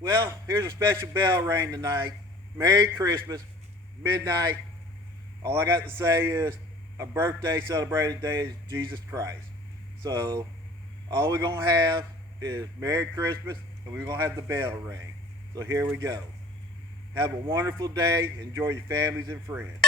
Well, here's a special bell ring tonight. Merry Christmas, midnight. All I got to say is a birthday celebrated day is Jesus Christ. So all we're gonna have is Merry Christmas, and we're gonna have the bell ring. So here we go. Have a wonderful day. Enjoy your families and friends.